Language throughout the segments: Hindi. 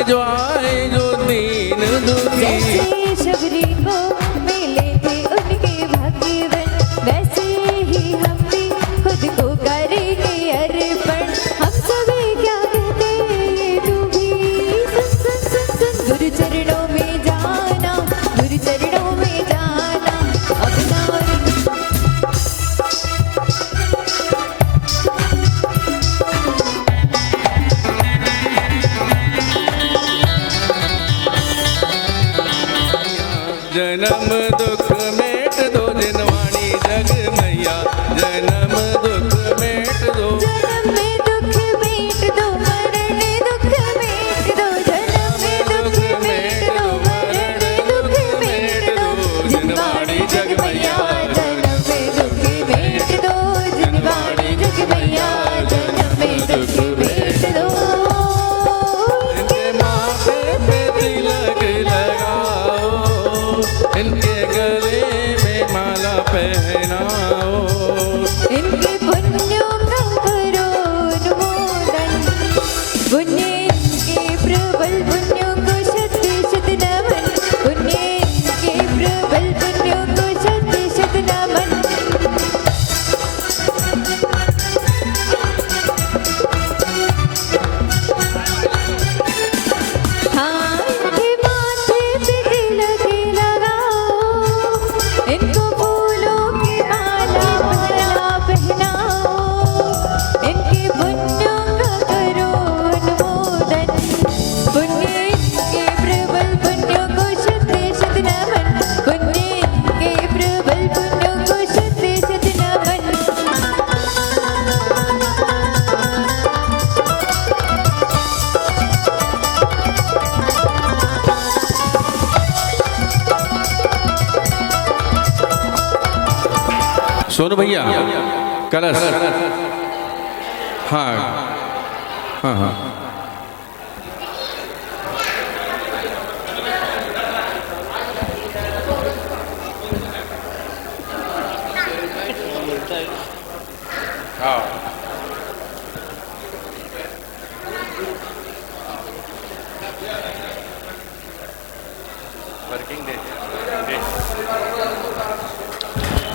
में जो आए जो दीन दुखी। जैसे शबरी को मिले थे उनके भाग्यवन, वैसे ही हम भी खुद को करेंगे अर्पण। हम सभी क्या कहते ये तू भी सुन सुन सुन सुन। गुरु चरणों में जाना, गुरु चरणों में जाना अपना। जन्म दुख मेट दो जिनवाणी जग मैया, जन्म दुख मेट दो। जन्म में दुख मेट दो, मरण दुख मेट दो। जन्म में दुख मेट दो, मरण दुख मेट दो। जिनवाणी जग मैया, जन्म में दुख मेट दो। जिनवाणी जग मैया, जन्म में दुख मेट दो। इनके माथे पे तिलक लगाओ, इनके गले में माला पहनाओ। इनके पुण्यों का करो अनुमोदन, पुण्य इनके प्रबल पुण्यों को शत शत नमन। पुण्य इनके प्रबल पुण्यों को शत शत नमन। हाँ, इनके माथे पे तिलक लगाओ, इनको फूलों की माला पहनाओ। इनके पुण्यों का करो अनुमोदन, पुण्य इनके प्रबल पुण्यों को शत शत नमन। पुण्य इनके प्रबल पुण्यों को शत शत नमन। सोनू भैया कलश। हाँ हाँ हाँ।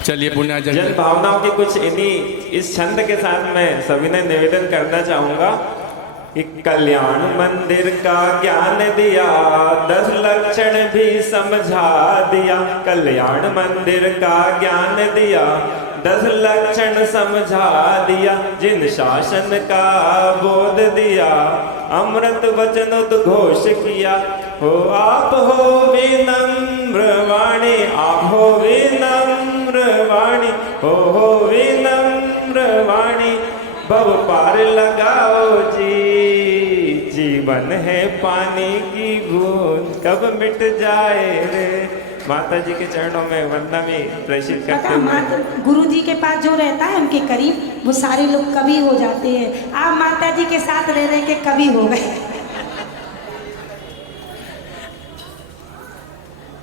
चलिए पुण्य जन भावनाओं की कुछ इन्हीं इस छंद के साथ मैं सविनय निवेदन करना चाहूंगा कि कल्याण मंदिर का ज्ञान दिया, 10 लक्षण भी समझा दिया। कल्याण मंदिर का ज्ञान दिया, 10 लक्षण समझा दिया। जिन शासन का बोध दिया, अमृत वचन उद्घोष किया। हो आप हो विनम्र वाणी, आप हो विनम्र वाणी। हो विनम्र वाणी, भव पार लगाओ जी। जीवन है पानी की बूंद, कब मिट जाए रे। माता जी के चरणों में वंदना में प्रेषित करते हुए, गुरु जी के पास जो रहता है उनके करीब, वो सारे लोग कवि हो जाते हैं। आप माता जी के साथ रह रहे के कवि हो गए।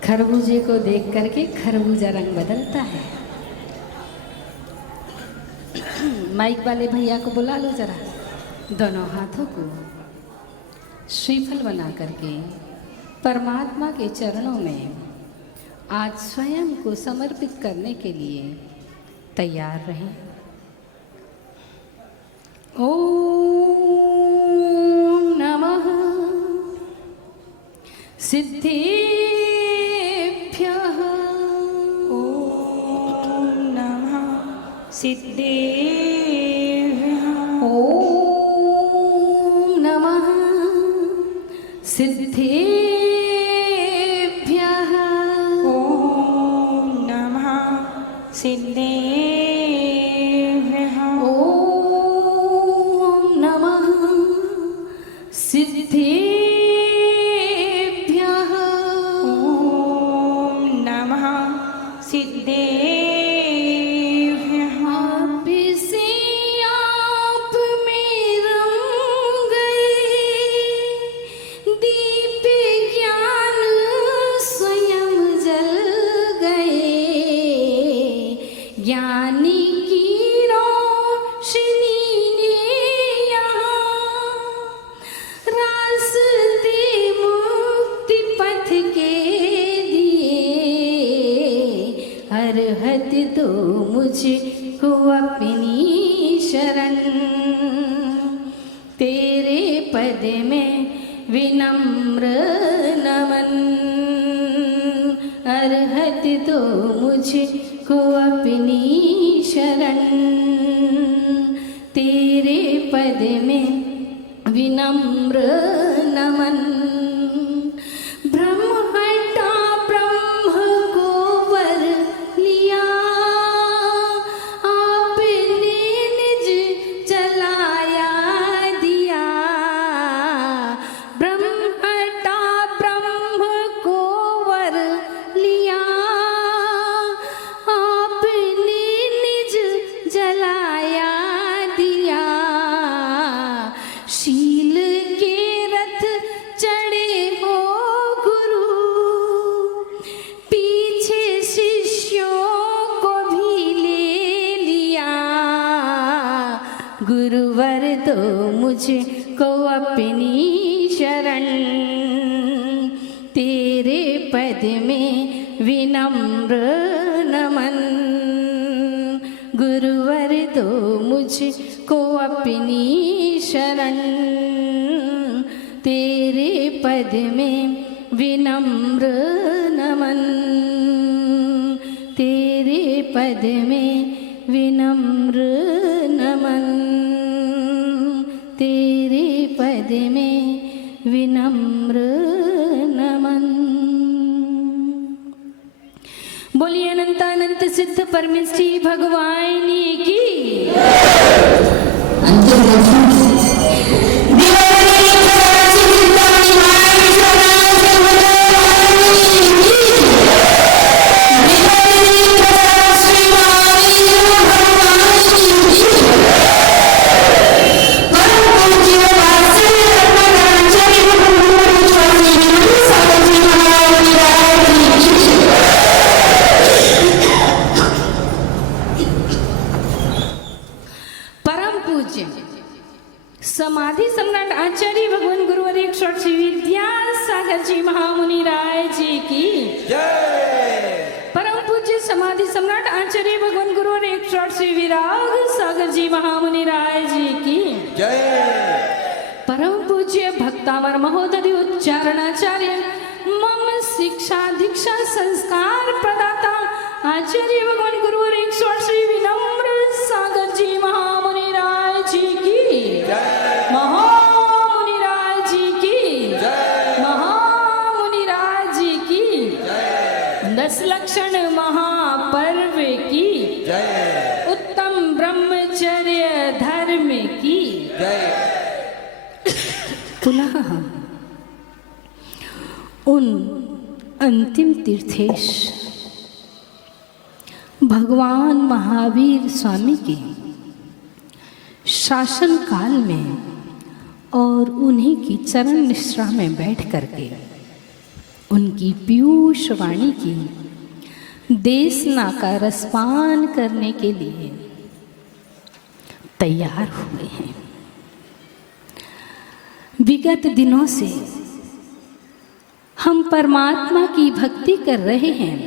खरबूजे को देख करके खरबूजा रंग बदलता है। माइक वाले भैया को बुला लो जरा। दोनों हाथों को श्रीफल बना करके परमात्मा के चरणों में आज स्वयं को समर्पित करने के लिए तैयार रहें। ओम नमः सिद्धेभ्यः। ओम नमः सिद्धेभ्यः। ओम नमः सिद्धेभ्यः। ओम नमः सिद्धेभ्यः। ओम नमः सिद्धेभ्यः। ओम नमः सिद्धेभ्यः। आप से आप में रंग गए, दीप ज्ञान स्वयं जल गए। ज्ञानी की रोशनी ने यहाँ रास्ते अरहत दो मुझको अपनी शरण, तेरे पद में विनम्र नमन। अरहत दो मुझको अपनी शरण, तेरे पद में विनम्र नमन। ब्रह्म हटा ब्रह्म को वर लिया, आपने निज जलाया दिया। ब्रह्म हटा ब्रह्म को वर लिया, आपने निज जलाया दिया। शील के रथ चढ़े हो गुरु, पीछे शिष्यों को भी ले लिया। गुरुवर दो मुझको अपनी शरण, तेरे पद में विनम्र नमन। गुरुवर दो मुझको अपनी शरण, तेरे पद में विनम्र नमन। तेरे पद में विनम्र नमन, तेरे पद में विनम्र नमन। बोलिए अनंतानंत सिद्ध परमेष्ठी भगवान की। समाधि सम्राट आचार्य भगवान गुरुवर 108 विद्यासागर जी महामुनि राय जी की जय। परम पूज्य समाधि सम्राट आचार्य भगवान गुरुवर 108 विराग सागर जी महामुनि राय जी की जय। परम पूज्य भक्तावर महोदय उच्चारणाचार्य मम शिक्षा दीक्षा संस्कार प्रदाता आचार्य भगवान गुरुवर 108 विनम्र सागर जी महामुनि राय जी की महामुनि राय जी की महामुनि राय जी की 10 लक्षण महापर्व की उत्तम ब्रह्मचर्य धर्म की पुनः उन अंतिम तीर्थेश भगवान महावीर स्वामी के शासन काल में और उन्हीं की चरण निश्रा में बैठ करके उनकी पीयूष वाणी की देशना का रसपान करने के लिए तैयार हुए हैं। विगत दिनों से हम परमात्मा की भक्ति कर रहे हैं,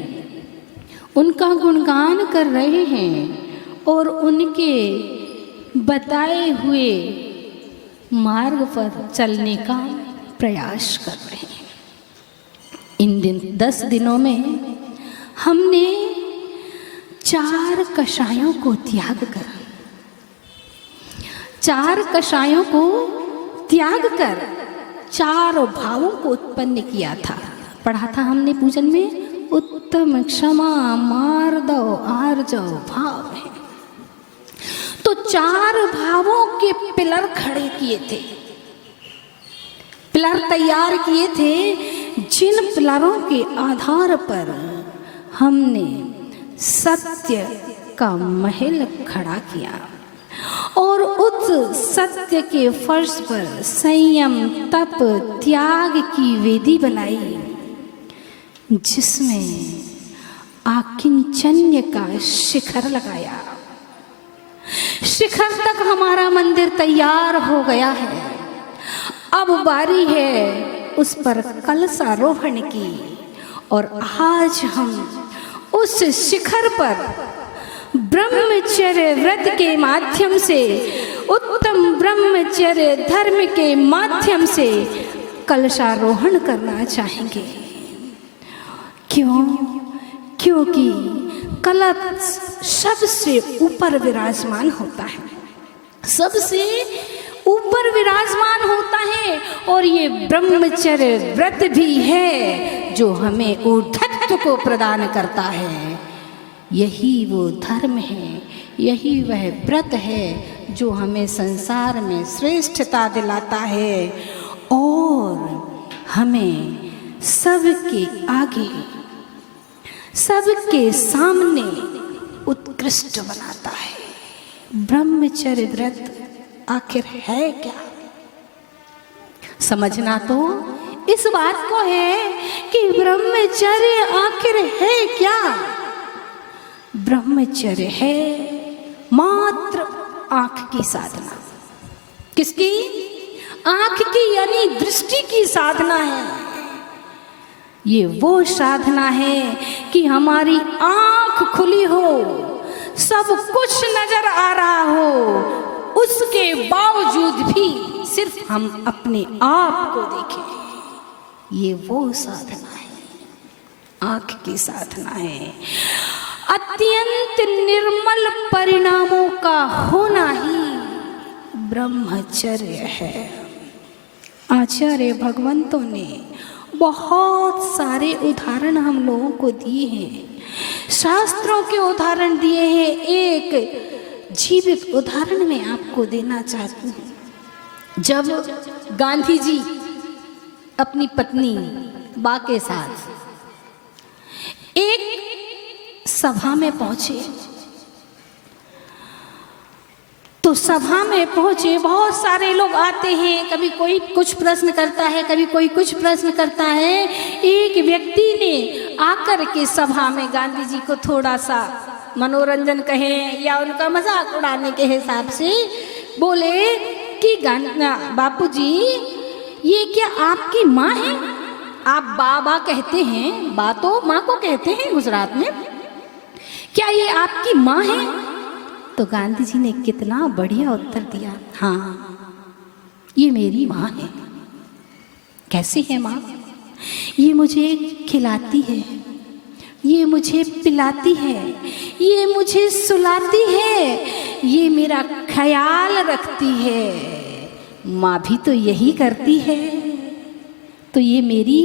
उनका गुणगान कर रहे हैं और उनके बताए हुए मार्ग पर चलने का प्रयास कर रहे हैं। इन 10 दिनों में हमने 4 कषायों को त्याग कर 4 कषायों को त्याग कर 4 भावों को उत्पन्न किया था। पढ़ा था हमने पूजन में, उत्तम क्षमा मार्दव आर्जव भाव है। तो 4 भावों के पिलर खड़े किए थे, पिलर तैयार किए थे, जिन पिलरों के आधार पर हमने सत्य का महल खड़ा किया और उस सत्य के फर्श पर संयम तप त्याग की वेदी बनाई, जिसमें आकिंचन्य का शिखर लगाया। शिखर तक हमारा मंदिर तैयार हो गया है, अब बारी है उस पर कलशारोहण की। और आज हम उस शिखर पर ब्रह्मचर्य व्रत के माध्यम से, उत्तम ब्रह्मचर्य धर्म के माध्यम से कलशारोहण करना चाहेंगे। क्यों? क्योंकि कलश सबसे ऊपर विराजमान होता है, सबसे ऊपर विराजमान होता है, और ये ब्रह्मचर्य व्रत भी है जो हमें ऊर्ध्वत्व को प्रदान करता है। यही वो धर्म है, यही वह व्रत है जो हमें संसार में श्रेष्ठता दिलाता है और हमें सबके आगे, सबके सामने उत्कृष्ट बनाता है। ब्रह्मचर्य व्रत आखिर है क्या? समझना तो इस बात को है कि ब्रह्मचर्य आखिर है क्या? ब्रह्मचर्य है मात्र आंख की साधना। किसकी? आंख की, यानी दृष्टि की साधना है। ये वो साधना है कि हमारी आंख खुली हो, सब कुछ नजर आ रहा हो, उसके बावजूद भी सिर्फ हम अपने आप को देखें। ये वो साधना है, आंख की साधना है। अत्यंत निर्मल परिणामों का होना ही ब्रह्मचर्य है। आचार्य भगवंतों ने बहुत सारे उदाहरण हम लोगों को दिए हैं, शास्त्रों के उदाहरण दिए हैं। एक जीवित उदाहरण मैं आपको देना चाहती हूँ। जब गांधी जी अपनी पत्नी बा के साथ एक सभा में पहुंचे, तो सभा में पहुंचे, बहुत सारे लोग आते हैं, कभी कोई कुछ प्रश्न करता है, कभी कोई कुछ प्रश्न करता है। एक व्यक्ति ने आकर के सभा में गांधी जी को थोड़ा सा मनोरंजन कहें या उनका मजाक उड़ाने के हिसाब से बोले कि बापूजी, ये क्या आपकी माँ है? आप बाबा कहते हैं, बा तो माँ को कहते हैं गुजरात में, क्या ये आपकी माँ है? तो गांधी जी ने कितना बढ़िया उत्तर दिया, हाँ ये मेरी माँ है। कैसी है माँ? ये मुझे खिलाती है, ये मुझे पिलाती है, ये मुझे सुलाती है, ये मेरा ख्याल रखती है। माँ भी तो यही करती है, तो ये मेरी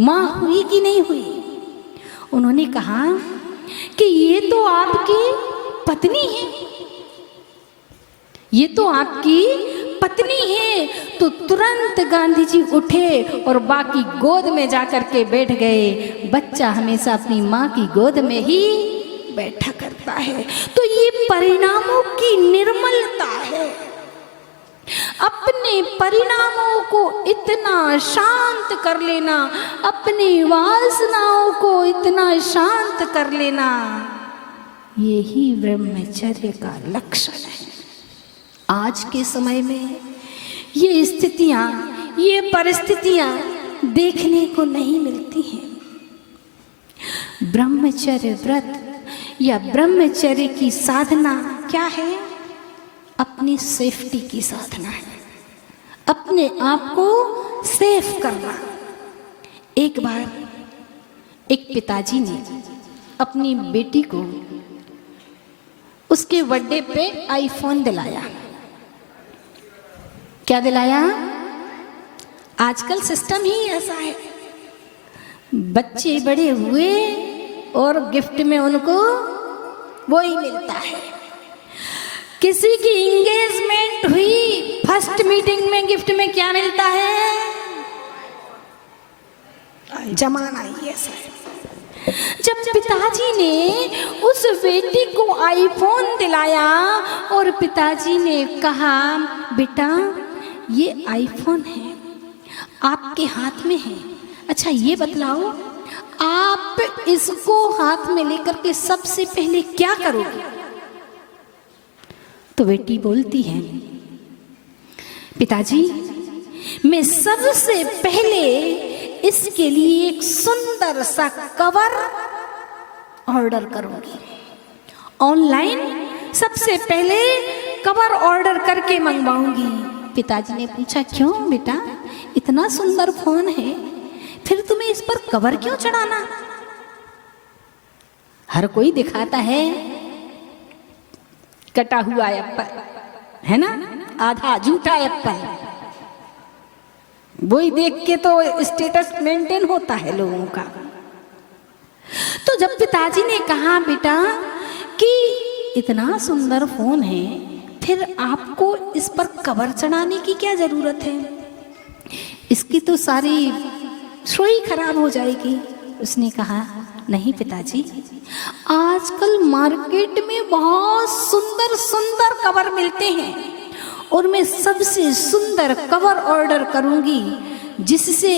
माँ हुई कि नहीं हुई? उन्होंने कहा कि ये तो आपकी पत्नी है, ये तो आपकी पत्नी है। तो तुरंत गांधी जी उठे और बाकी गोद में जाकर के बैठ गए। बच्चा हमेशा अपनी माँ की गोद में ही बैठा करता है। तो ये परिणामों की निर्मलता है। अपने परिणामों को इतना शांत कर लेना, अपनी वासनाओं को इतना शांत कर लेना, यही ब्रह्मचर्य का लक्षण है। आज के समय में ये स्थितियां, ये परिस्थितियां देखने को नहीं मिलती हैं। ब्रह्मचर्य व्रत या ब्रह्मचर्य की साधना क्या है? अपनी सेफ्टी की साधना है, अपने आप को सेफ करना। एक बार एक पिताजी ने अपनी बेटी को उसके बर्थडे पे आईफोन दिलाया। क्या दिलाया? आजकल सिस्टम ही ऐसा है, बच्चे बड़े हुए और गिफ्ट में उनको वो ही मिलता है। किसी की एंगेजमेंट हुई, फर्स्ट मीटिंग में गिफ्ट में क्या मिलता है? जमाना ही ऐसा है। जब पिताजी ने उस बेटी को आईफोन दिलाया और पिताजी ने कहा, बेटा ये आईफोन है, आपके हाथ में है, अच्छा ये बतलाओ आप इसको हाथ में लेकर के सबसे पहले क्या करोगे? तो बेटी बोलती है, पिताजी मैं सबसे पहले इसके लिए एक सुंदर सा कवर ऑर्डर करूंगी। ऑनलाइन सबसे पहले कवर ऑर्डर करके मंगवाऊंगी। पिताजी ने पूछा, क्यों बेटा, इतना सुंदर फोन है, फिर तुम्हें इस पर कवर क्यों चढ़ाना? हर कोई दिखाता है कटा हुआ एप्पल, है ना, आधा झूठा एप्पल, वही देख के तो स्टेटस मेंटेन होता है लोगों का। तो जब पिताजी ने कहा, बेटा कि इतना सुंदर फोन है, फिर आपको इस पर कवर चढ़ाने की क्या जरूरत है, इसकी तो सारी सोई खराब हो जाएगी। उसने कहा, नहीं पिताजी, आजकल मार्केट में बहुत सुंदर सुंदर कवर मिलते हैं और मैं सबसे सुंदर कवर ऑर्डर करूंगी, जिससे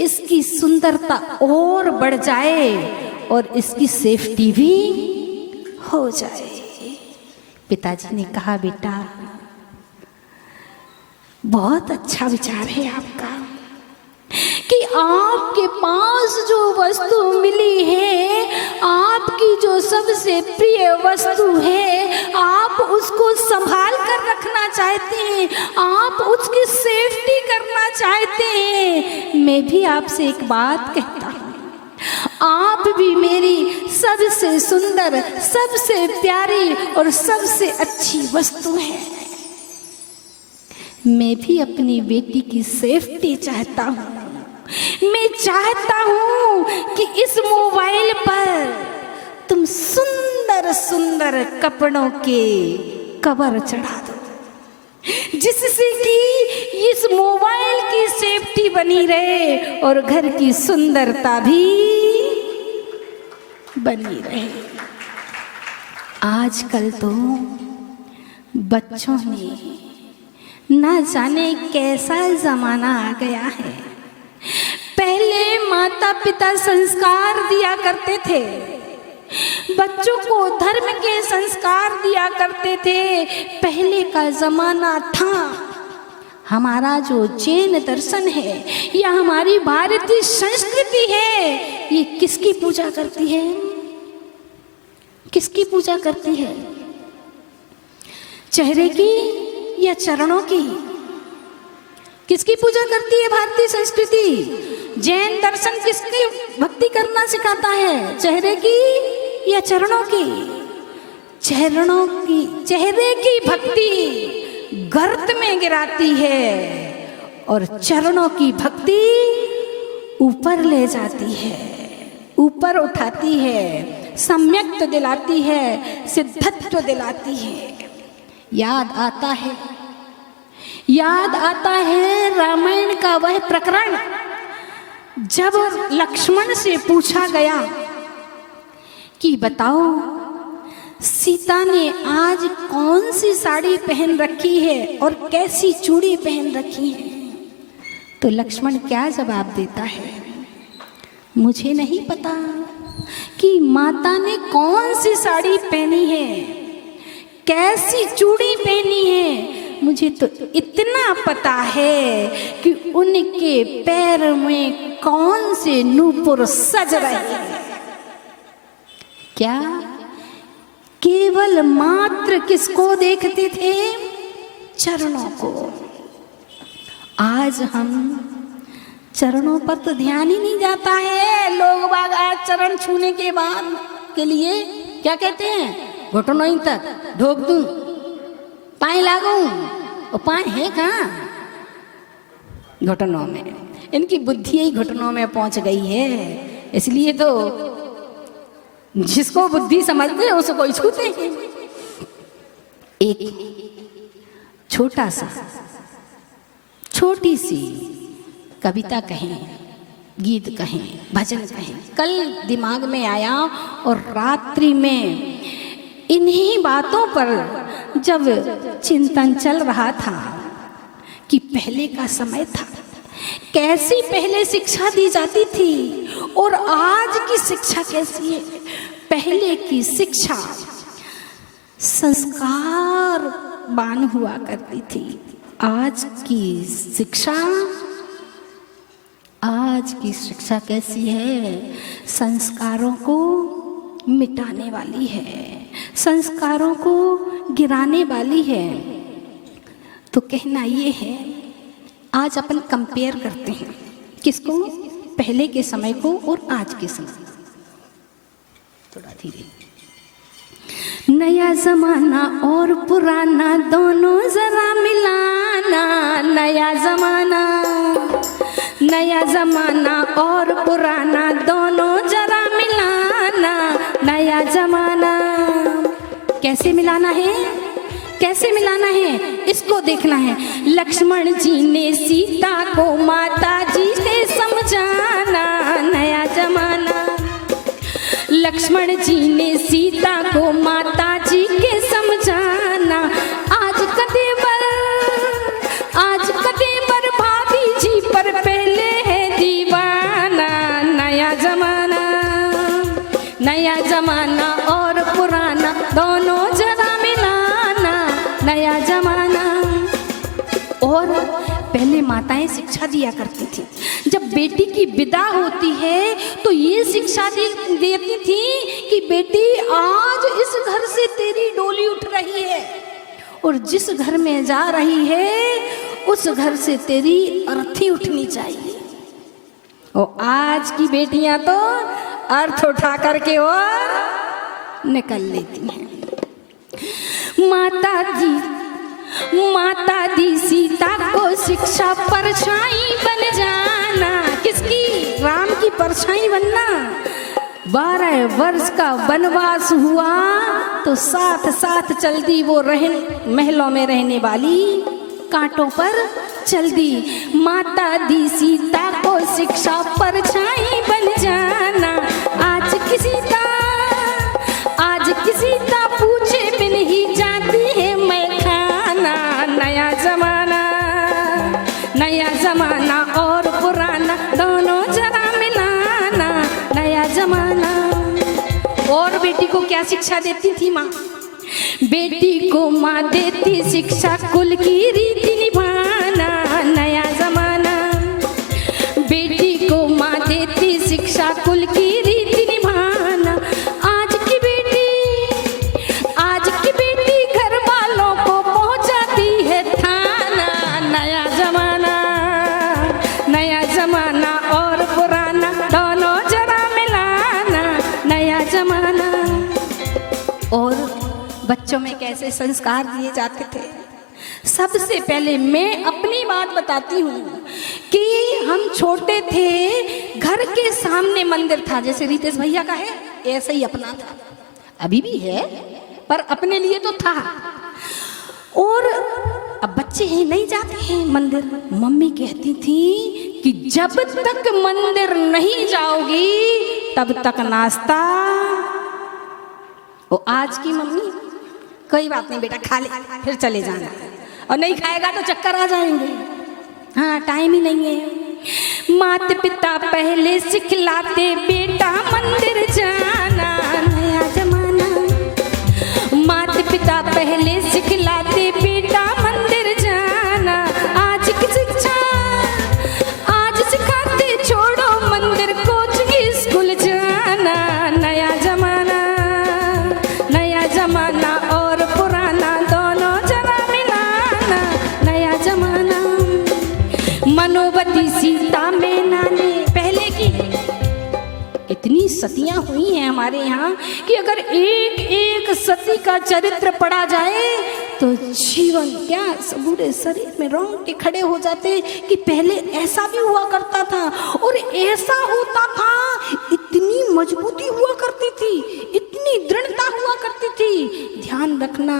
इसकी सुंदरता और बढ़ जाए और इसकी सेफ्टी भी हो जाए। पिताजी ने कहा, बेटा बहुत अच्छा विचार है आपका कि आपके पास जो वस्तु मिली है, आपकी जो सबसे प्रिय वस्तु है, आप उसको संभाल कर रखना चाहते हैं, आप उसकी सेफ्टी करना चाहते हैं। मैं भी आपसे एक बात कहता हूँ, आप भी मेरी सबसे सुंदर, सबसे प्यारी और सबसे अच्छी वस्तु है। मैं भी अपनी बेटी की सेफ्टी चाहता हूँ। मैं चाहता हूँ कि इस मोबाइल पर तुम सुंदर सुंदर कपड़ों के कवर चढ़ा दो, जिससे कि इस मोबाइल की सेफ्टी बनी रहे और घर की सुंदरता भी बनी रहे। आजकल तो बच्चों में ना जाने कैसा जमाना आ गया है। पहले माता पिता संस्कार दिया करते थे, बच्चों को धर्म के संस्कार दिया करते थे। पहले का जमाना था। हमारा जो जैन दर्शन है या हमारी भारतीय संस्कृति है, ये किसकी पूजा करती है? किसकी पूजा करती है? चेहरे की या चरणों की? किसकी पूजा करती है भारतीय संस्कृति? जैन दर्शन किसकी भक्ति करना सिखाता है? चेहरे की या चरणों की? चरणों की, चेहरे की भक्ति गर्त में गिराती है और चरणों की भक्ति ऊपर ले जाती है, ऊपर उठाती है, सम्यक्त दिलाती है, सिद्धत्व दिलाती है। याद आता है रामायण का वह प्रकरण जब लक्ष्मण से पूछा गया कि बताओ सीता ने आज कौन सी साड़ी पहन रखी है और कैसी चूड़ी पहन रखी है। तो लक्ष्मण क्या जवाब देता है? मुझे नहीं पता कि माता ने कौन सी साड़ी पहनी है, कैसी चूड़ी पहनी है। मुझे तो इतना पता है कि उनके पैर में कौन से नूपुर सज रहे हैं। क्या केवल मात्र किसको देखते थे? चरणों को। आज हम चरणों पर तो ध्यान ही नहीं जाता है। लोग बाग आज चरण छूने के बाद के लिए क्या कहते हैं? घुटनों ही तक ढोक दूं, पाए लागूं, और पाए है कहाँ? घुटनों में। इनकी बुद्धि ही घुटनों में पहुंच गई है, इसलिए तो जिसको बुद्धि समझते हैं उसको कोई छूते हैं। एक छोटा सा, छोटी सी कविता कहें, गीत कहें, भजन कहें, कल दिमाग में आया और रात्रि में इन्हीं बातों पर जब चिंतन चल रहा था कि पहले का समय था, कैसी पहले शिक्षा दी जाती थी और आज की शिक्षा कैसी है। पहले की शिक्षा संस्कार बान हुआ करती थी, आज की शिक्षा कैसी है? संस्कारों को मिटाने वाली है, संस्कारों को गिराने वाली है। तो कहना ये है, आज अपन कंपेयर करते हैं किसको, पहले के समय को और आज के समय। थोड़ा धीरे। नया जमाना और पुराना दोनों जरा मिलाना, नया जमाना और पुराना दोनों जरा मिलाना, नया जमाना। कैसे मिलाना है, कैसे मिलाना है, इसको देखना है। लक्ष्मण जी ने सीता को माता जी से समझाना, नया जमाना। लक्ष्मण जी ने सीता को माता जी के समझाना। आज कदेवर भाभी जी पर पहले है दीवाना, नया जमाना और पुराना दोनों जरा मिलाना, नया जमाना। और पहले माताएं शिक्षा दिया करती थी, जब बेटी की विदा होती है तो ये शिक्षा देती थी कि बेटी आज इस घर से तेरी डोली उठ रही है और जिस घर में जा रही है उस घर से तेरी अर्थी उठनी चाहिए। और आज की बेटियां तो अर्थ उठा करके और निकल लेती हैं। माता दी सीता को शिक्षा परछाई बन जाना। किसकी, राम की परछाई बनना। 12 वर्ष का वनवास हुआ तो साथ साथ चल दी वो महलों में रहने वाली, कांटों पर चल दी। माता दी सीता को शिक्षा परछाई बन जाना। आज किसी का पूछे बिन ही जाती है मैं खाना, नया जमाना और पुराना दोनों जरा मिलाना, नया जमाना। और बेटी को क्या शिक्षा देती थी माँ, बेटी को माँ देती शिक्षा कुल की रीति निभाना, नया जमाना। बेटी को माँ देती शिक्षा कुल की रीति निभाना। आज की बेटी घर वालों को पहुँचाती है थाना, नया जमाना और पुराना दोनों जरा मिलाना, नया जमाना। और बच्चों में कैसे संस्कार दिए जाते थे। सबसे पहले मैं अपनी बात बताती हूँ कि हम छोटे थे, घर के सामने मंदिर था, जैसे रितेश भैया का है ऐसे ही अपना था, अभी भी है पर अपने लिए तो था। और अब बच्चे हैं नहीं जाते हैं मंदिर, मम्मी कहती थी कि जब तक मंदिर नहीं जाओगी तब तक नाश्ता। और आज की मम्मी, कोई बात नहीं बेटा खा ले फिर चले जाना, और नहीं खाएगा तो चक्कर आ जाएंगे, हाँ टाइम ही नहीं है। माता पिता पहले सिखलाते बेटा मंदिर जाना, नया जमाना। माता पिता पहले सिखलाते बेटा मंदिर जाना। आज की शिक्षा आज सिखाते छोड़ो मंदिर कोचिंग स्कूल जाना, नया जमाना और पुराना दोनों जरा मिलाना, नया जमाना। मनोवती सीता मैना ने पहले की इतनी सतियां हुई हैं हमारे यहाँ कि अगर एक एक सती का चरित्र पढ़ा जाए तो जीवन क्या पूरे शरीर में रोंगटे खड़े हो जाते कि पहले ऐसा भी हुआ करता था और ऐसा होता था। इतनी मजबूती हुआ करती थी, इतनी दृढ़ता हुआ करती थी। ध्यान रखना,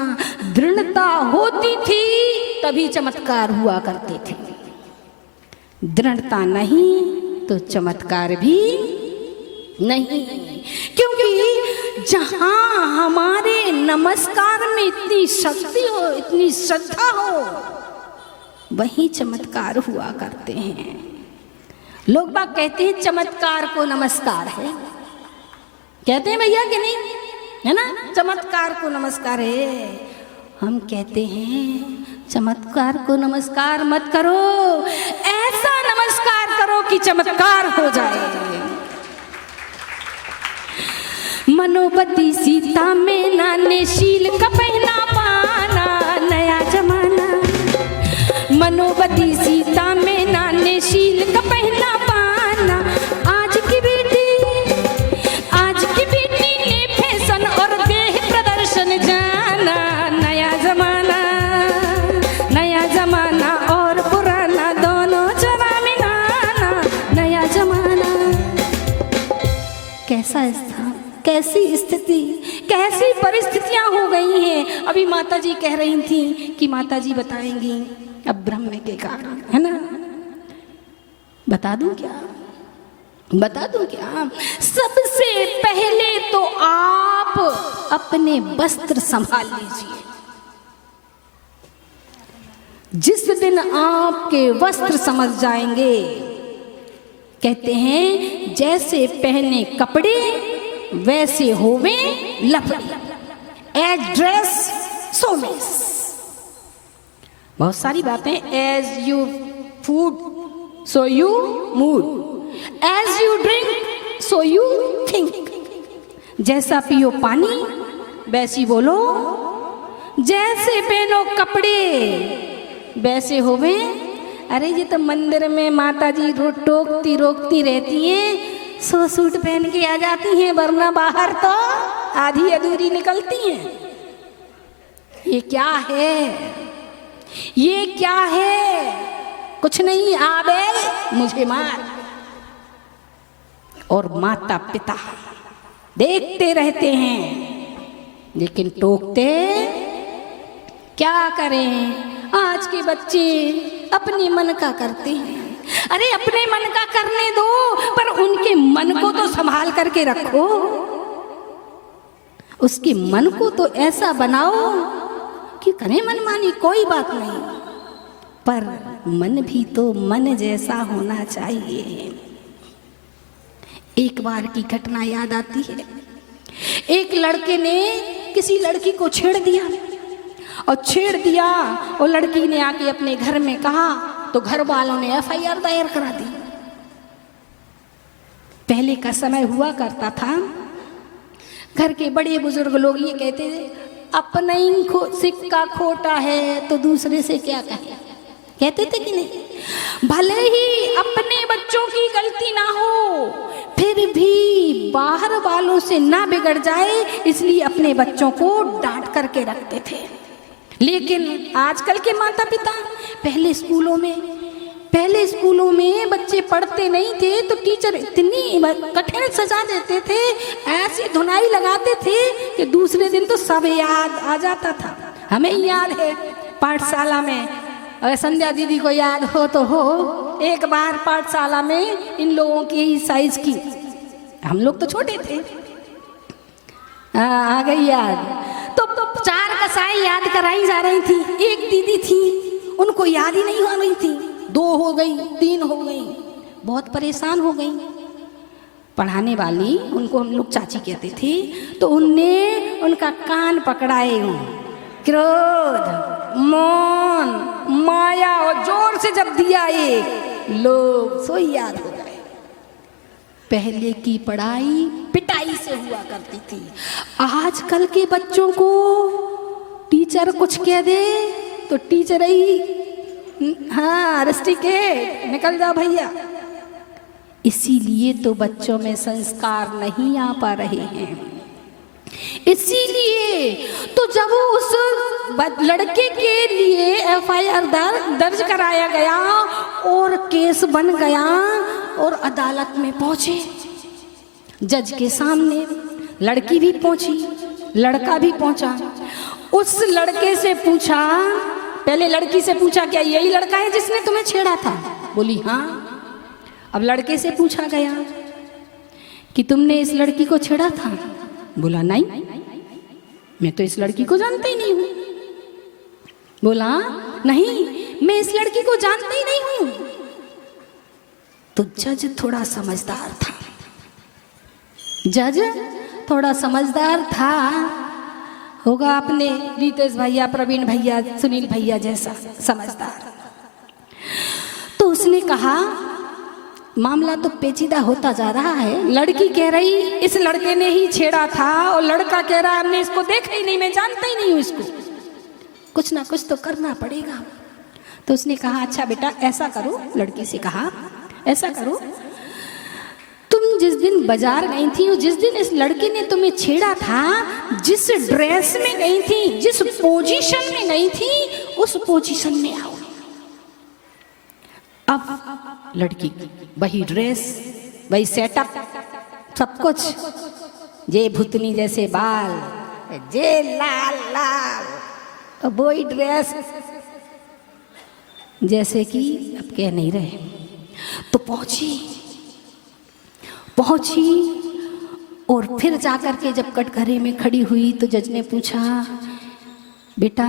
दृढ़ता होती थी तभी चमत्कार हुआ करते थे, दृढ़ता नहीं तो चमत्कार भी नहीं। क्योंकि जहां हमारे नमस्कार में इतनी शक्ति हो, इतनी श्रद्धा हो, वहीं चमत्कार हुआ करते हैं। लोग बाग कहते हैं चमत्कार को नमस्कार है, कहते हैं भैया कि नहीं, है ना, चमत्कार को नमस्कार है। हम कहते हैं चमत्कार को नमस्कार मत करो, ऐसा नमस्कार करो कि चमत्कार हो जाए। मनोवती सीता में नाने शील का पहना पाना नया जमाना। मनोवती सीता में नाने शील का पहना पाना। आज की बेटी ने फैशन और देह प्रदर्शन जाना। नया जमाना और पुराना दोनों जरा मिलाना। नया जमाना। कैसा स्थान, कैसी स्थिति, कैसी परिस्थितियां हो गई हैं। अभी माता जी कह रही थी कि माता जी बताएंगी अब ब्रह्म के कारण, है ना। बता दूं क्या? सबसे पहले तो आप अपने वस्त्र संभाल लीजिए। जिस दिन आपके वस्त्र समझ जाएंगे, कहते हैं जैसे पहने कपड़े वैसे होवे लफड़े। As dress so mess. बहुत सारी बातें। As you food so you mood, as you drink so you think. जैसा पियो पानी वैसी बोलो, जैसे पहनो कपड़े वैसे होवे। अरे ये तो मंदिर में माता जी रोकती रहती हैं, सो सूट पहन के आ जाती हैं, वरना बाहर तो आधी अधूरी निकलती हैं। ये क्या है? कुछ नहीं, आबे मुझे मार। और माता पिता देखते रहते हैं, लेकिन टोकते क्या करें। आज के बच्चे अपने मन का करते हैं। अरे अपने मन का करने दो, पर उनके मन को तो संभाल करके रखो। उसके मन को तो ऐसा बनाओ कि करे मनमानी, कोई बात नहीं, पर मन भी तो मन जैसा होना चाहिए। एक बार की घटना याद आती है। एक लड़के ने किसी लड़की को छेड़ दिया, और लड़की ने आके अपने घर में कहा, तो घर वालों ने FIR दायर करा दी। पहले का समय हुआ करता था, घर के बड़े बुजुर्ग लोग ये कहते थे, अपना ही सिक्का खोटा है तो दूसरे से क्या कहे। कहते थे कि नहीं? भले ही अपने बच्चों की गलती ना हो, फिर भी बाहर वालों से ना बिगड़ जाए, इसलिए अपने बच्चों को डांट करके रखते थे। लेकिन आजकल के माता पिता पहले स्कूलों में बच्चे पढ़ते नहीं थे तो टीचर इतनी कठिन सजा देते थे, ऐसी धुनाई लगाते थे कि दूसरे दिन तो सब याद आ जाता था। हमें याद है पाठशाला में, अगर संध्या दीदी को याद हो तो हो, एक बार पाठशाला में इन लोगों की ही साइज की, हम लोग तो छोटे थे, आ गई याद। तो 4 कसाई याद कराई जा रही थी। एक दीदी थी, उनको याद ही नहीं हो रही थी, 2 हो गई, 3 हो गई, बहुत परेशान हो गई। पढ़ाने वाली, उनको हम लोग चाची कहते थे, तो उनने उनका कान पकड़ाए, क्रोध, मौन, माया, और जोर से जब दिया एक, लोग सो याद हो गए। पहले की पढ़ाई पिटाई से हुआ करती थी। आजकल के बच्चों को टीचर कुछ कह दे तो टीचर ही, हाँ रस्टिकेट, निकल जाओ भैया। इसीलिए तो बच्चों में संस्कार नहीं आ पा रहे हैं। इसीलिए तो जब उस लड़के के लिए FIR दर्ज कराया गया और केस बन गया और अदालत में पहुंचे, जज के सामने लड़की भी पहुंची, लड़का भी पहुंचा। उस लड़के से पूछा, पहले लड़की से पूछा, क्या यही लड़का है जिसने तुम्हें छेड़ा था? बोली हाँ। अब लड़के से पूछा गया कि तुमने इस लड़की को छेड़ा था? बोला नहीं, मैं तो इस लड़की को जानता ही नहीं हूं। बोला नहीं, मैं इस लड़की को जानता ही नहीं हूं। तो जज थोड़ा समझदार था, जज थोड़ा समझदार था, होगा अपने रितेश भैया, प्रवीण भैया, सुनील भैया जैसा समझदार। तो उसने कहा मामला तो पेचीदा होता जा रहा है। लड़की कह रही इस लड़के ने ही छेड़ा था, और लड़का कह रहा हमने इसको देखा ही नहीं, मैं जानता ही नहीं हूँ इसको, कुछ ना कुछ तो करना पड़ेगा। तो उसने कहा अच्छा बेटा ऐसा करो, लड़की से कहा ऐसा करो, तुम जिस दिन बाजार गई थी, जिस दिन इस लड़के ने तुम्हें छेड़ा था, जिस ड्रेस में गई थी, जिस पोजीशन में गई थी, उस पोजीशन में आओ। अब लड़की वही ड्रेस, वही सेटअप, सब कुछ, जे भूतनी जैसे बाल, जे लाल लाल, वही ड्रेस जैसे कि अब कह नहीं रहे। तो पहुंची और फिर जाकर के जब कटघरे में खड़ी हुई तो जज ने पूछा बेटा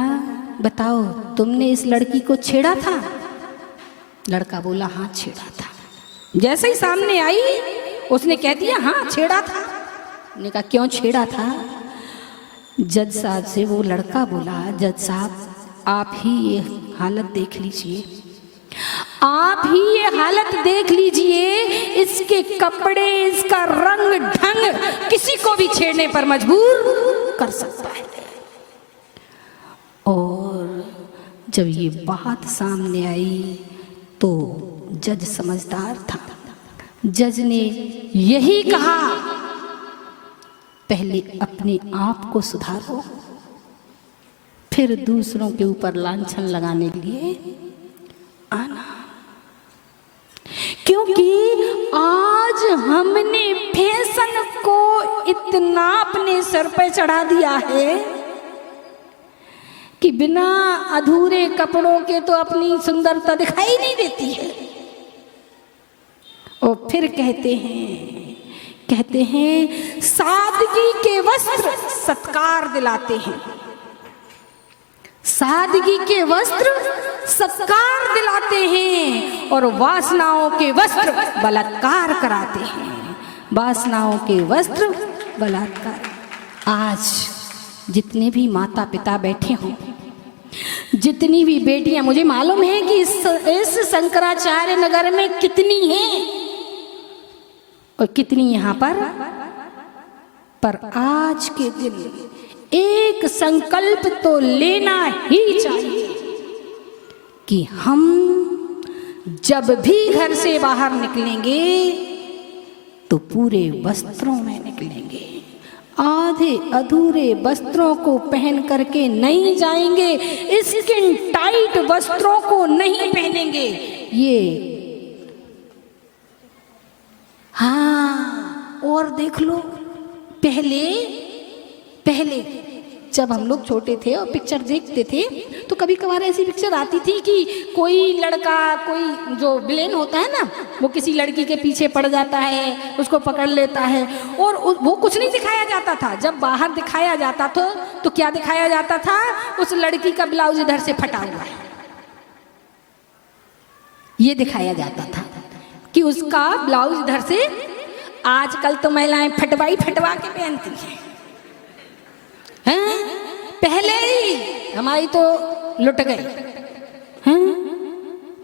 बताओ तुमने इस लड़की को छेड़ा था? लड़का बोला हाँ छेड़ा था। जैसे ही सामने आई उसने कह दिया हाँ छेड़ा था। ने कहा क्यों छेड़ा था? जज साहब से वो लड़का बोला जज साहब आप ही ये हालत देख लीजिए, आप ही ये हालत देख लीजिए, इसके कपड़े, इसका रंग ढंग किसी को भी छेड़ने पर मजबूर कर सकता है। और जब ये बात सामने आई तो जज समझदार था। जज ने यही कहा पहले अपने आप को सुधारो, फिर दूसरों के ऊपर लांछन लगाने के लिए आना। क्योंकि आज हमने फैशन को इतना अपने सर पे चढ़ा दिया है कि बिना अधूरे कपड़ों के तो अपनी सुंदरता दिखाई नहीं देती है। और फिर कहते हैं सादगी के वस्त्र सत्कार दिलाते हैं, सादगी के वस्त्र सत्कार दिलाते हैं और वासनाओं के वस्त्र बलात्कार कराते हैं, वासनाओं के वस्त्र बलात्कार। आज जितने भी माता पिता बैठे हों, जितनी भी बेटियां, मुझे मालूम है कि इस शंकराचार्य नगर में कितनी हैं और कितनी यहाँ पर आज के दिन एक संकल्प तो लेना ही चाहिए कि हम जब भी घर से बाहर निकलेंगे तो पूरे वस्त्रों में निकलेंगे, आधे अधूरे वस्त्रों को पहन करके नहीं जाएंगे, स्किन टाइट वस्त्रों को नहीं पहनेंगे। ये हाँ, और देख लो पहले जब हम लोग छोटे थे और पिक्चर देखते थे तो कभी कभार ऐसी पिक्चर आती थी कि कोई लड़का, कोई जो विलेन होता है ना, वो किसी लड़की के पीछे पड़ जाता है, उसको पकड़ लेता है और वो कुछ नहीं दिखाया जाता था। जब बाहर दिखाया जाता था तो क्या दिखाया जाता था? उस लड़की का ब्लाउज इधर से फटा हुआ है, ये दिखाया जाता था कि उसका ब्लाउज इधर से। आजकल तो महिलाएं फटवा के पहनती हैं, पहले ही हमारी तो लुट गई।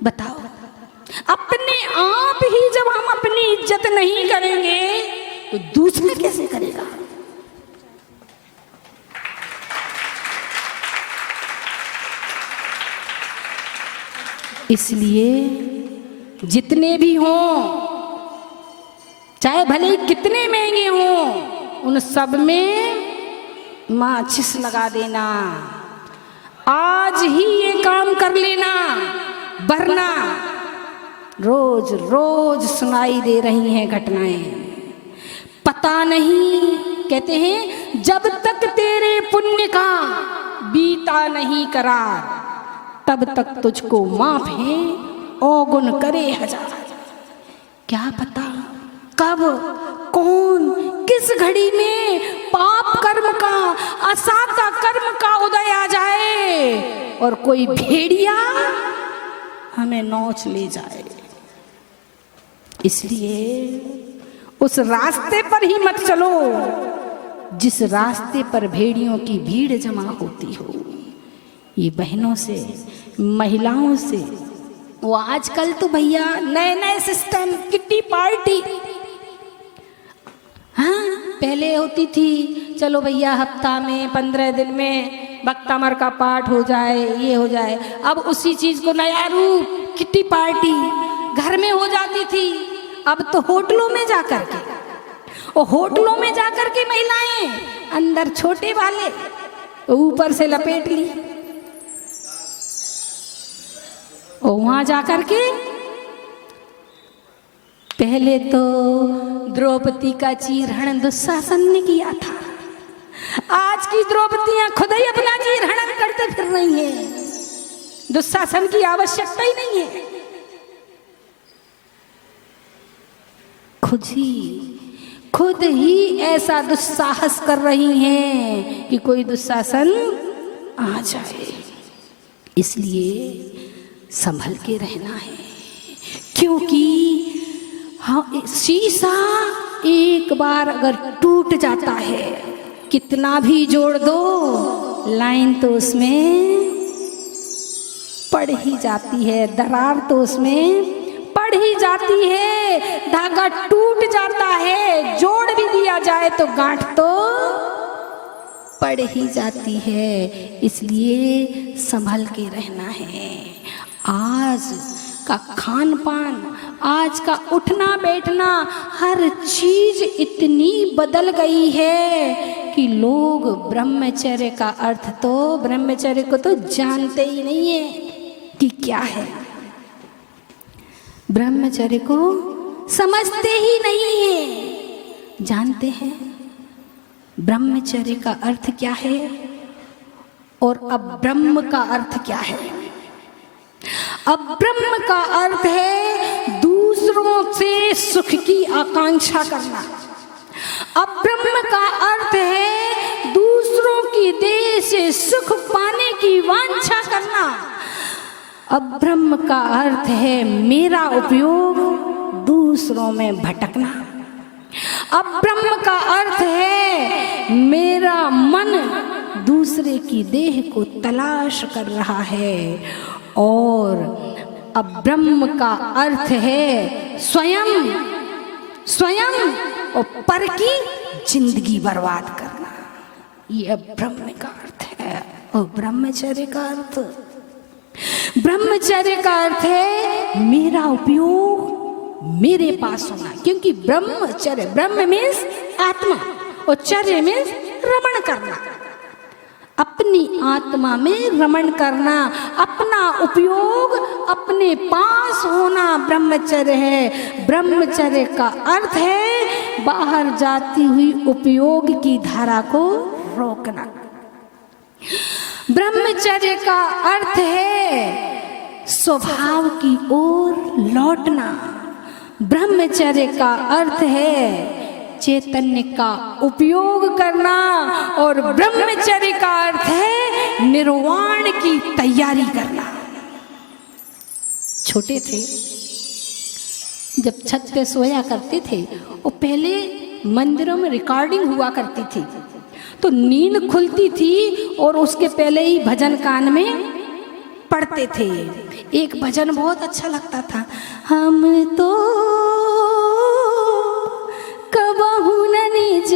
बताओ, अपने आप ही जब हम अपनी इज्जत नहीं करेंगे तो दूसरा कैसे करेगा? इसलिए जितने भी हों, चाहे भले ही कितने महंगे हों, उन सब में माचिस लगा देना, आज ही ये काम कर लेना, वरना रोज रोज सुनाई दे रही हैं घटनाएं। पता नहीं, कहते हैं जब तक तेरे पुण्य का बीता नहीं करार, तब तक तुझको माफ है औगुन करे हजार। क्या पता कब, कौन, किस घड़ी में पाप कर्म का, असाता कर्म का उदय आ जाए और कोई भेड़िया हमें नोच ले जाए। इसलिए उस रास्ते पर ही मत चलो जिस रास्ते पर भेड़ियों की भीड़ जमा होती हो। ये बहनों से, महिलाओं से वो आजकल तो भैया नए नए सिस्टम, किट्टी पार्टी। हाँ, पहले होती थी चलो भैया हफ्ता में 15 दिन में भक्तामर का पाठ हो जाए, ये हो जाए। अब उसी चीज को नया रूप, किट्टी पार्टी घर में हो जाती थी, अब तो होटलों में जाकर के, और होटलों में जाकर के महिलाएं अंदर छोटे वाले ऊपर से लपेट ली, और वहां जाकर के पहले तो द्रौपदी का चीरहरण दुशासन ने किया था, आज की द्रौपदियां खुद ही अपना चीरहरण करते फिर रही हैं, दुशासन की आवश्यकता ही नहीं है। खुद ही ऐसा दुस्साहस कर रही हैं कि कोई दुशासन आ जाए। इसलिए संभल के रहना है, क्योंकि हाँ, शीशा एक बार अगर टूट जाता है, कितना भी जोड़ दो लाइन तो उसमें पड़ ही जाती है, दरार तो उसमें पड़ ही जाती है, धागा टूट जाता है, जोड़ भी दिया जाए तो गांठ तो पड़ ही जाती है। इसलिए संभल के रहना है। आज का खान पान, आज का उठना बैठना, हर चीज इतनी बदल गई है कि लोग ब्रह्मचर्य का अर्थ तो, ब्रह्मचर्य को तो जानते ही नहीं है कि क्या है, ब्रह्मचर्य को समझते ही नहीं है। जानते हैं ब्रह्मचर्य का अर्थ क्या है और अब ब्रह्म का अर्थ क्या है? अब ब्रह्म का अर्थ है दूसरों से सुख की आकांक्षा करना। अब ब्रह्म का अर्थ है दूसरों की देह से सुख पाने की वांछा करना। अब ब्रह्म का अर्थ है मेरा उपयोग दूसरों में भटकना। अब ब्रह्म का अर्थ है मेरा मन दूसरे की देह को तलाश कर रहा है। और अब ब्रह्म का अर्थ है स्वयं और पर की जिंदगी बर्बाद करना। ये ब्रह्म का अर्थ है। और ब्रह्मचर्य का अर्थ, ब्रह्मचर्य का अर्थ है मेरा उपयोग मेरे पास होना। क्योंकि ब्रह्मचर्य, ब्रह्म मीन्स आत्मा और चर्य मीन्स रमण करना, अपनी आत्मा में रमण करना, अपना उपयोग अपने पास होना ब्रह्मचर्य है। ब्रह्मचर्य का अर्थ है बाहर जाती हुई उपयोग की धारा को रोकना। ब्रह्मचर्य का अर्थ है स्वभाव की ओर लौटना। ब्रह्मचर्य का अर्थ है चैतन्य का उपयोग करना। और ब्रह्मचर्य का अर्थ है निर्वाण की तैयारी करना। छोटे थे जब छत पे सोया करते थे, और पहले मंदिरों में रिकॉर्डिंग हुआ करती थी, तो नींद खुलती थी और उसके पहले ही भजन कान में पढ़ते थे। एक भजन बहुत अच्छा लगता था, हम तो कबहू न निज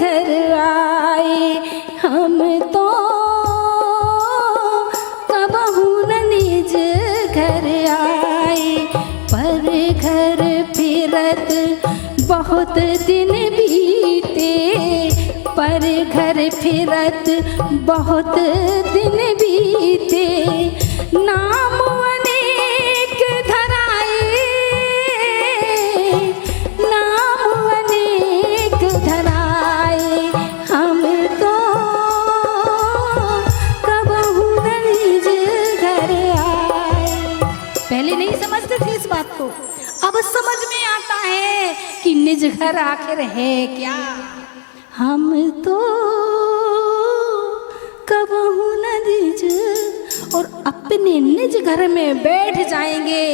घर आए, हम तो कबहू न निज घर आए, पर घर फिरत बहुत दिन बीते, पर घर फिरत बहुत दिन बीते, नाम अनेक धराए, नाम अनेक धराए, हम तो कबहू न निज घर आए। पहले नहीं समझते थे इस बात को, अब समझ में आता है कि निज घर आखिर है क्या। हम तो कबहू न निज, और अपने निज घर में बैठ जाएंगे,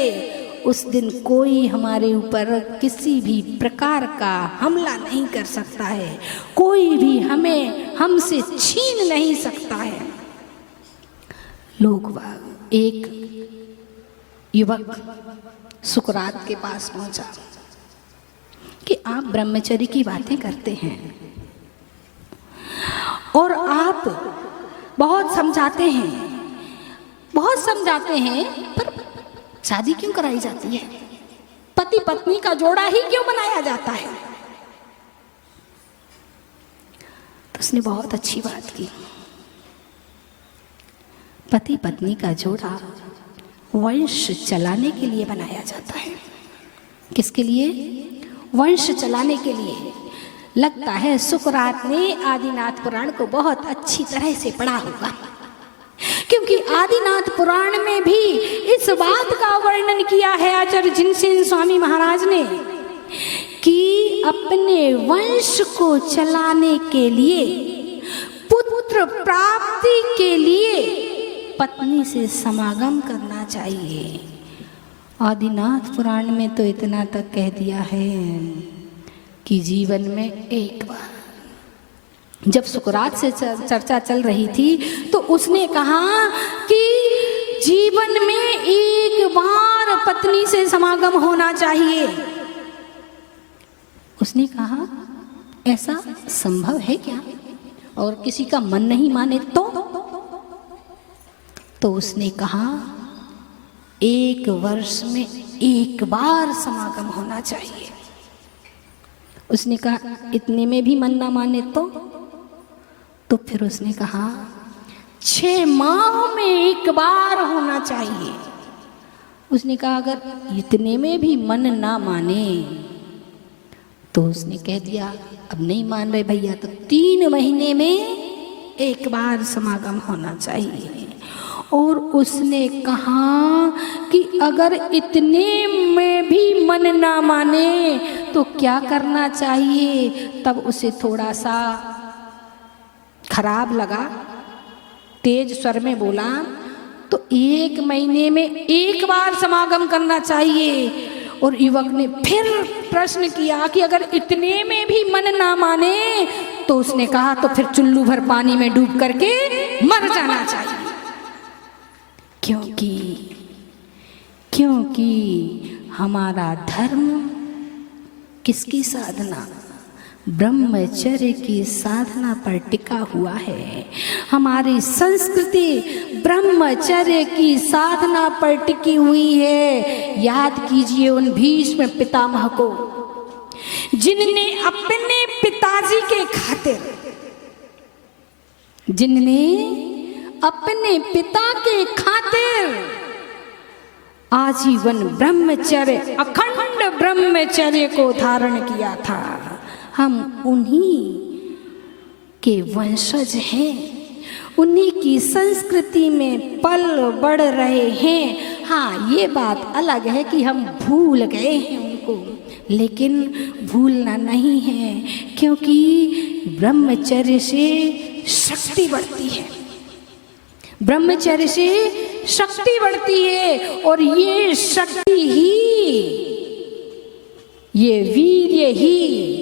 उस दिन कोई हमारे ऊपर किसी भी प्रकार का हमला नहीं कर सकता है, कोई भी हमें हमसे छीन नहीं सकता है। लोग एक युवक सुकरात के पास पहुंचा कि आप ब्रह्मचर्य की बातें करते हैं और आप बहुत समझाते हैं, पर शादी क्यों कराई जाती है? पति पत्नी का जोड़ा ही क्यों बनाया जाता है? तो उसने बहुत अच्छी बात की। पति पत्नी का जोड़ा वंश चलाने के लिए बनाया जाता है। किसके लिए? वंश चलाने के लिए। लगता है सुकरात ने आदिनाथ पुराण को बहुत अच्छी तरह से पढ़ा होगा, क्योंकि आदिनाथ पुराण में भी इस बात का वर्णन किया है आचार्य जिनसेन स्वामी महाराज ने कि अपने वंश को चलाने के लिए, पुत्र प्राप्ति के लिए पत्नी से समागम करना चाहिए। आदिनाथ पुराण में तो इतना तक कह दिया है कि जीवन में एक बार, जब सुकरात से चर्चा चल रही थी तो उसने कहा कि जीवन में एक बार पत्नी से समागम होना चाहिए। उसने कहा ऐसा संभव है क्या? और किसी का मन नहीं माने तो उसने कहा एक वर्ष में एक बार समागम होना चाहिए। उसने कहा इतने में भी मन ना माने तो फिर उसने कहा 6 माह में एक बार होना चाहिए। उसने कहा अगर इतने में भी मन ना माने, तो उसने कह दिया अब नहीं मान रहे भैया तो 3 महीने में एक बार समागम होना चाहिए। और उसने कहा कि अगर इतने में भी मन ना माने तो क्या करना चाहिए? तब उसे थोड़ा सा खराब लगा, तेज स्वर में बोला तो 1 महीने में एक बार समागम करना चाहिए। और युवक ने फिर प्रश्न किया कि अगर इतने में भी मन ना माने, तो उसने कहा तो फिर चुल्लू भर पानी में डूब करके मर जाना चाहिए। क्योंकि हमारा धर्म किसकी साधना? ब्रह्मचर्य की साधना पर टिका हुआ है। हमारी संस्कृति ब्रह्मचर्य की साधना पर टिकी हुई है। याद कीजिए उन भीष्म पितामह को जिनने अपने पिताजी के खातिर, अपने पिता के खातिर आजीवन ब्रह्मचर्य, अखंड ब्रह्मचर्य को धारण किया था। हम उन्हीं के वंशज हैं, उन्हीं की संस्कृति में पल बढ़ रहे हैं। हाँ, ये बात अलग है कि हम भूल गए हैं उनको, लेकिन भूलना नहीं है, क्योंकि ब्रह्मचर्य से शक्ति बढ़ती है। ब्रह्मचर्य से शक्ति बढ़ती है और ये शक्ति ही, ये वीर्य ही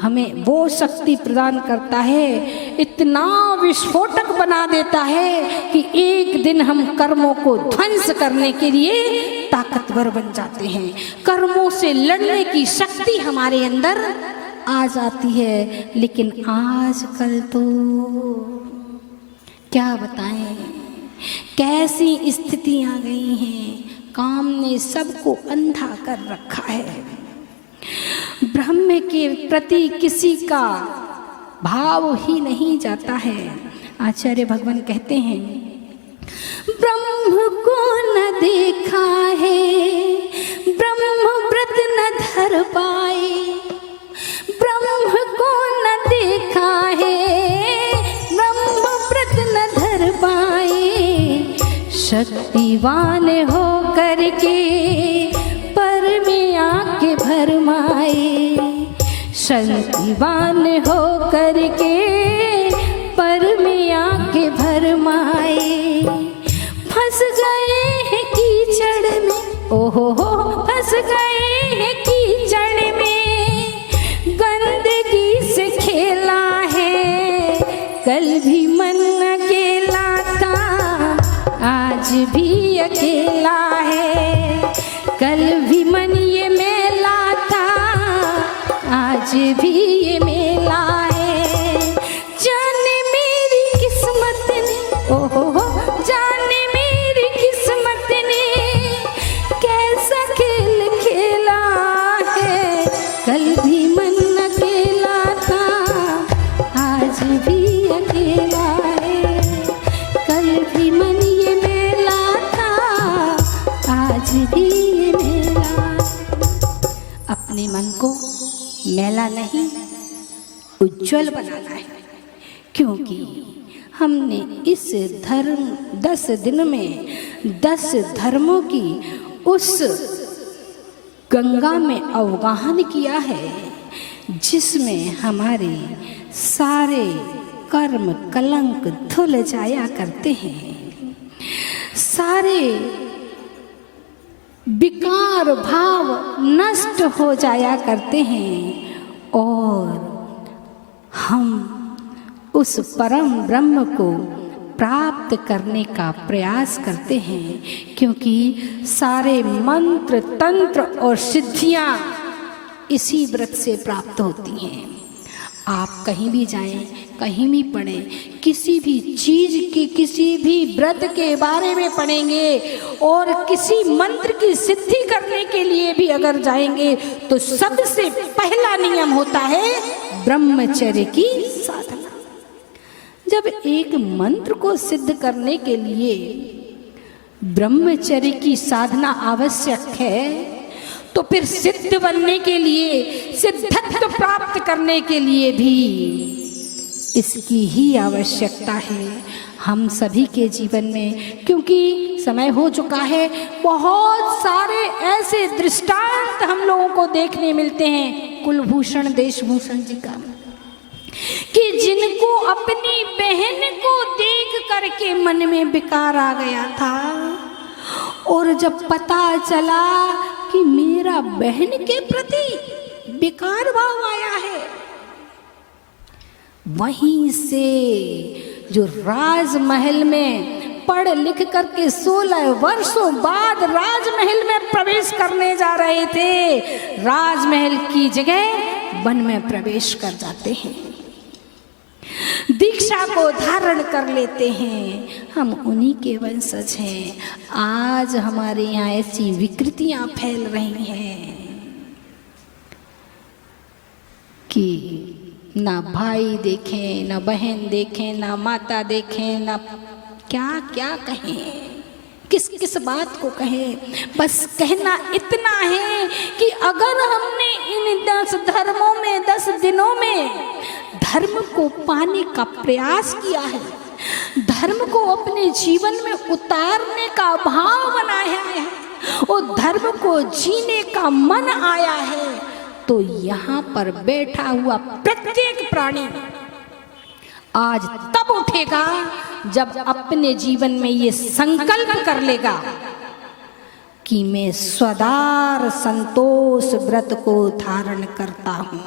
हमें वो शक्ति प्रदान करता है, इतना विस्फोटक बना देता है कि एक दिन हम कर्मों को ध्वंस करने के लिए ताकतवर बन जाते हैं। कर्मों से लड़ने की शक्ति हमारे अंदर आ जाती है। लेकिन आजकल तो क्या बताएं, कैसी स्थितियां आ गई हैं। काम ने सबको अंधा कर रखा है। ब्रह्म के प्रति किसी का भाव ही नहीं जाता है। आचार्य भगवान कहते हैं, ब्रह्म को न देखा है, ब्रह्म व्रत न धर पाए। ब्रह्म को न देखा है, ब्रह्म व्रत न धर पाए। शक्तिवान हो करके पर में आके भरमाए। शक्तिवान हो करके पर में आके भरमाए। फंस गए हैं कीचड़ में, ओहो हो, फंस गए हैं कीचड़ में। गंदगी से खेला है, कल भी मन अकेला था, आज भी अकेला है। कल भी मन ये मेला था, आज भी ये मेला है। जाने मेरी किस्मत ने, ओहो जाने मेरी किस्मत ने कैसा खेल खेला है। कल भी मन अकेला था, आज भी अकेला है। कल भी मन ये मेला था, आज भी ये मेला। अपने मन को मेला नहीं, उज्जवल बनाना है, क्योंकि हमने इस 10 दिन में 10 धर्मों की उस गंगा में अवगाहन किया है, जिसमें हमारे सारे कर्म कलंक धुल जाया करते हैं, सारे विकार भाव नष्ट हो जाया करते हैं, और हम उस परम ब्रह्म को प्राप्त करने का प्रयास करते हैं, क्योंकि सारे मंत्र तंत्र और सिद्धियां इसी व्रत से प्राप्त होती हैं। आप कहीं भी जाएं, कहीं भी पढ़ें, किसी भी चीज की, किसी भी व्रत के बारे में पढ़ेंगे और किसी मंत्र की सिद्धि करने के लिए भी अगर जाएंगे तो सबसे पहला नियम होता है ब्रह्मचर्य की साधना। जब एक मंत्र को सिद्ध करने के लिए ब्रह्मचर्य की साधना आवश्यक है, तो फिर सिद्ध बनने के लिए, सिद्धत्व प्राप्त करने के लिए भी इसकी ही आवश्यकता है हम सभी के जीवन में। क्योंकि समय हो चुका है, बहुत सारे ऐसे दृष्टांत हम लोगों को देखने मिलते हैं कुलभूषण देशभूषण जी का, कि जिनको अपनी बहन को देख करके मन में विकार आ गया था, और जब पता चला कि मेरा बहन के प्रति विकार भाव आया है, वहीं से जो राजमहल में पढ़ लिख करके 16 वर्षों बाद राजमहल में प्रवेश करने जा रहे थे, राजमहल की जगह वन में प्रवेश कर जाते हैं, दीक्षा को धारण कर लेते हैं। हम उन्हीं के वंशज हैं। आज हमारे यहाँ ऐसी विकृतियां फैल रही हैं कि ना भाई देखें, ना बहन देखें, ना माता देखें, ना क्या क्या कहें, किस किस बात को कहें। बस कहना इतना है कि अगर हमने इन 10 धर्मों में 10 दिनों में धर्म को पाने का प्रयास किया है, धर्म को अपने जीवन में उतारने का भाव बनाया है और धर्म को जीने का मन आया है, तो यहाँ पर बैठा हुआ प्रत्येक प्राणी आज तब उठेगा जब अपने जीवन में ये संकल्प कर लेगा कि मैं सदार संतोष व्रत को धारण करता हूँ।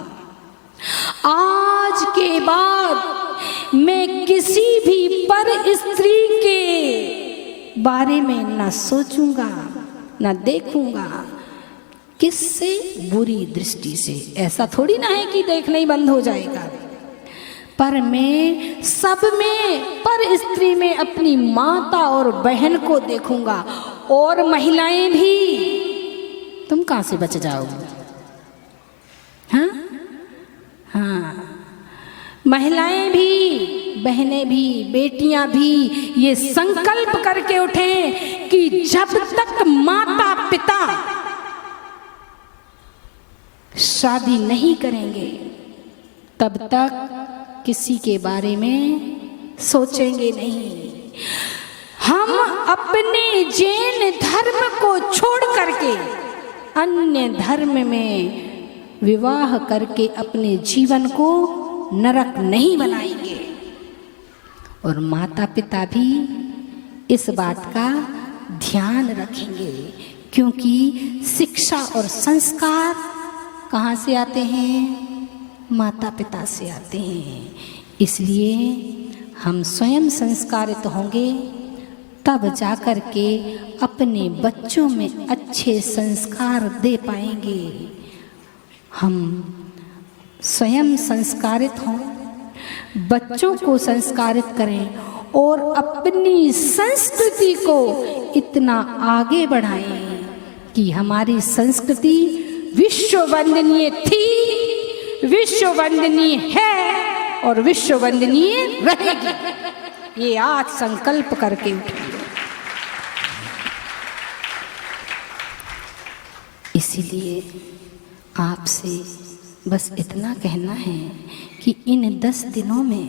आज के बाद मैं किसी भी पर स्त्री के बारे में न सोचूंगा, न देखूंगा, किससे? बुरी दृष्टि से। ऐसा थोड़ी ना है कि देखना ही बंद हो जाएगा, पर मैं सब में पर स्त्री में अपनी माता और बहन को देखूंगा। और महिलाएं भी, तुम कहां से बच जाओगे? हाँ हाँ, महिलाएं भी, बहनें भी, बेटियां भी ये संकल्प करके उठें कि जब तक माता पिता शादी नहीं करेंगे तब तक किसी के बारे में सोचेंगे नहीं। हम अपने जैन धर्म को छोड़ करके अन्य धर्म में विवाह करके अपने जीवन को नरक नहीं बनाएंगे। और माता पिता भी इस बात का ध्यान रखेंगे, क्योंकि शिक्षा और संस्कार कहाँ से आते हैं? माता पिता से आते हैं। इसलिए हम स्वयं संस्कारित होंगे, तब जाकर के अपने बच्चों में अच्छे संस्कार दे पाएंगे। हम स्वयं संस्कारित हों, बच्चों को संस्कारित करें और अपनी संस्कृति को इतना आगे बढ़ाएं कि हमारी संस्कृति विश्व वंदनीय थी, विश्व वंदनीय है और विश्व वंदनीय रहेगी। ये आज संकल्प करके उठिए। इसीलिए आपसे बस इतना कहना है कि इन 10 दिनों में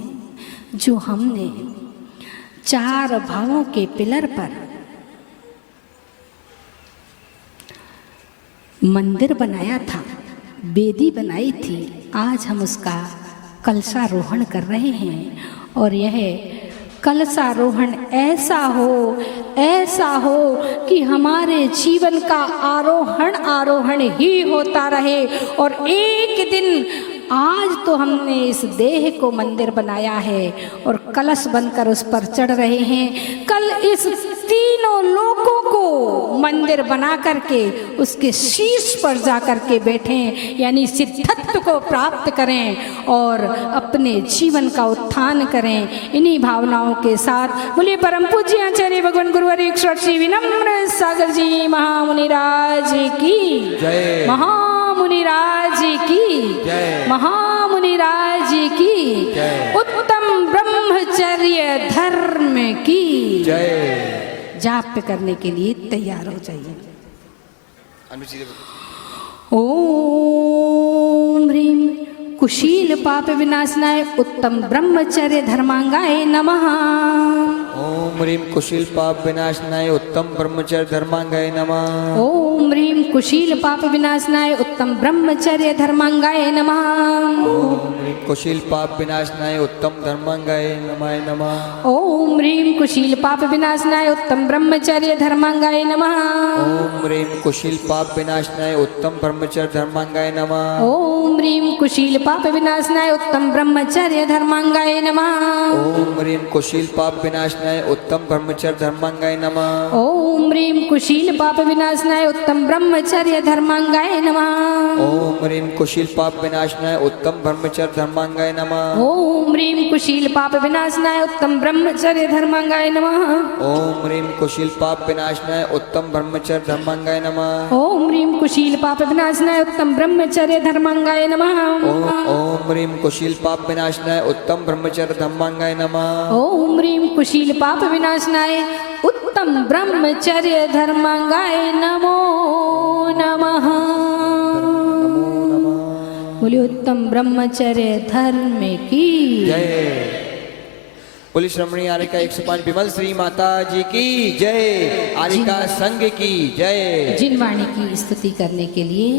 जो हमने 4 भावों के पिलर पर मंदिर बनाया था, वेदी बनाई थी, आज हम उसका कलशारोहण कर रहे हैं। और यह कलशारोहण ऐसा हो कि हमारे जीवन का आरोहण ही होता रहे। और एक दिन आज तो हमने इस देह को मंदिर बनाया है और कलश बनकर उस पर चढ़ रहे हैं। कल इस तीनों लोकों को मंदिर बना करके उसके शीर्ष पर जा करके बैठें, यानी सिद्धत्व को प्राप्त करें और अपने जीवन का उत्थान करें। इन्हीं भावनाओं के साथ बोलिए परम पूज्य आचार्य भगवान गुरुवर ईश्वर श्री विनम्र सागर जी महामुनिराज की जय। महामुनिराज की जय। महामुनिराज की जय। उत्तम ब्रह्मचर्य धर्म की जय। जाप करने के लिए तैयार हो जाइए। अनुचित ओम ह्रीं कुशील पाप विनाशनाय उत्तम ब्रह्मचर्य धर्मांगाय नमः। ओम ह्रीं कुशील पाप विनाशनाय उत्तम ब्रह्मचर्य धर्मांगाय नमः। ओम ह्रीं कुशील पाप विनाशनाय उत्तम ब्रह्मचर्य धर्मांगाय नमः। ओम ह्रीं कुशील पाप विनाशनाय उत्तम धर्मांगाय नमाय नमः। ओम ह्रीं कुशील पाप विनाशनाय उत्तम ब्रह्मचर्य धर्मांगाय नमः। ओम ह्रीं कुशील पाप विनाशनाय उत्तम ब्रह्मचर्य धर्मांगाय नमः। ओम ह्रीं कुशील पाप विनाशनाय उत्तम ब्रह्मचर्य धर्मांगाय नमः। ओम ह्रीं कुशील पाप विनाशनाय उत्तम ब्रह्मचर्य धर्मांगाय नमः। ओम ह्रीं कुशील पाप विनाशनाय उत्तम ब्रह्मचर्य धर्मांगाय नमः। ओम ह्रीं कुशील पाप विनाशनाय उत्तम ब्रह्मचर्य धर्मांगाय नमः। ओम ह्रीं कुशील पाप विनाशनाय उत्तम ब्रह्मचर्य धर्मांगाय नमः। ओम ह्रीं कुशील पाप विनाशनाय उत्तम ब्रह्मचर्य धर्मांगाय नमः। ओम ह्रीं कुशील पाप विनाशनाय उत्तम ब्रह्मचर्य धर्मांगाय नमः। ओम ह्रीं कुशील पाप विनाशनाय उत्तम ब्रह्मचर्य धर्मांगाय नमः। ओम ह्रीं कुशील पाप विनाशनाय उत्तम ब्रह्मचर्य धर्मांगाय नमो नमः। बोलिए उत्तम ब्रह्मचर्य धर्म की जय। बोली श्रमणी आरिका 105 विमल श्री माता जी की जय। आरिका संघ की जय। जिन वाणी की स्तुति करने के लिए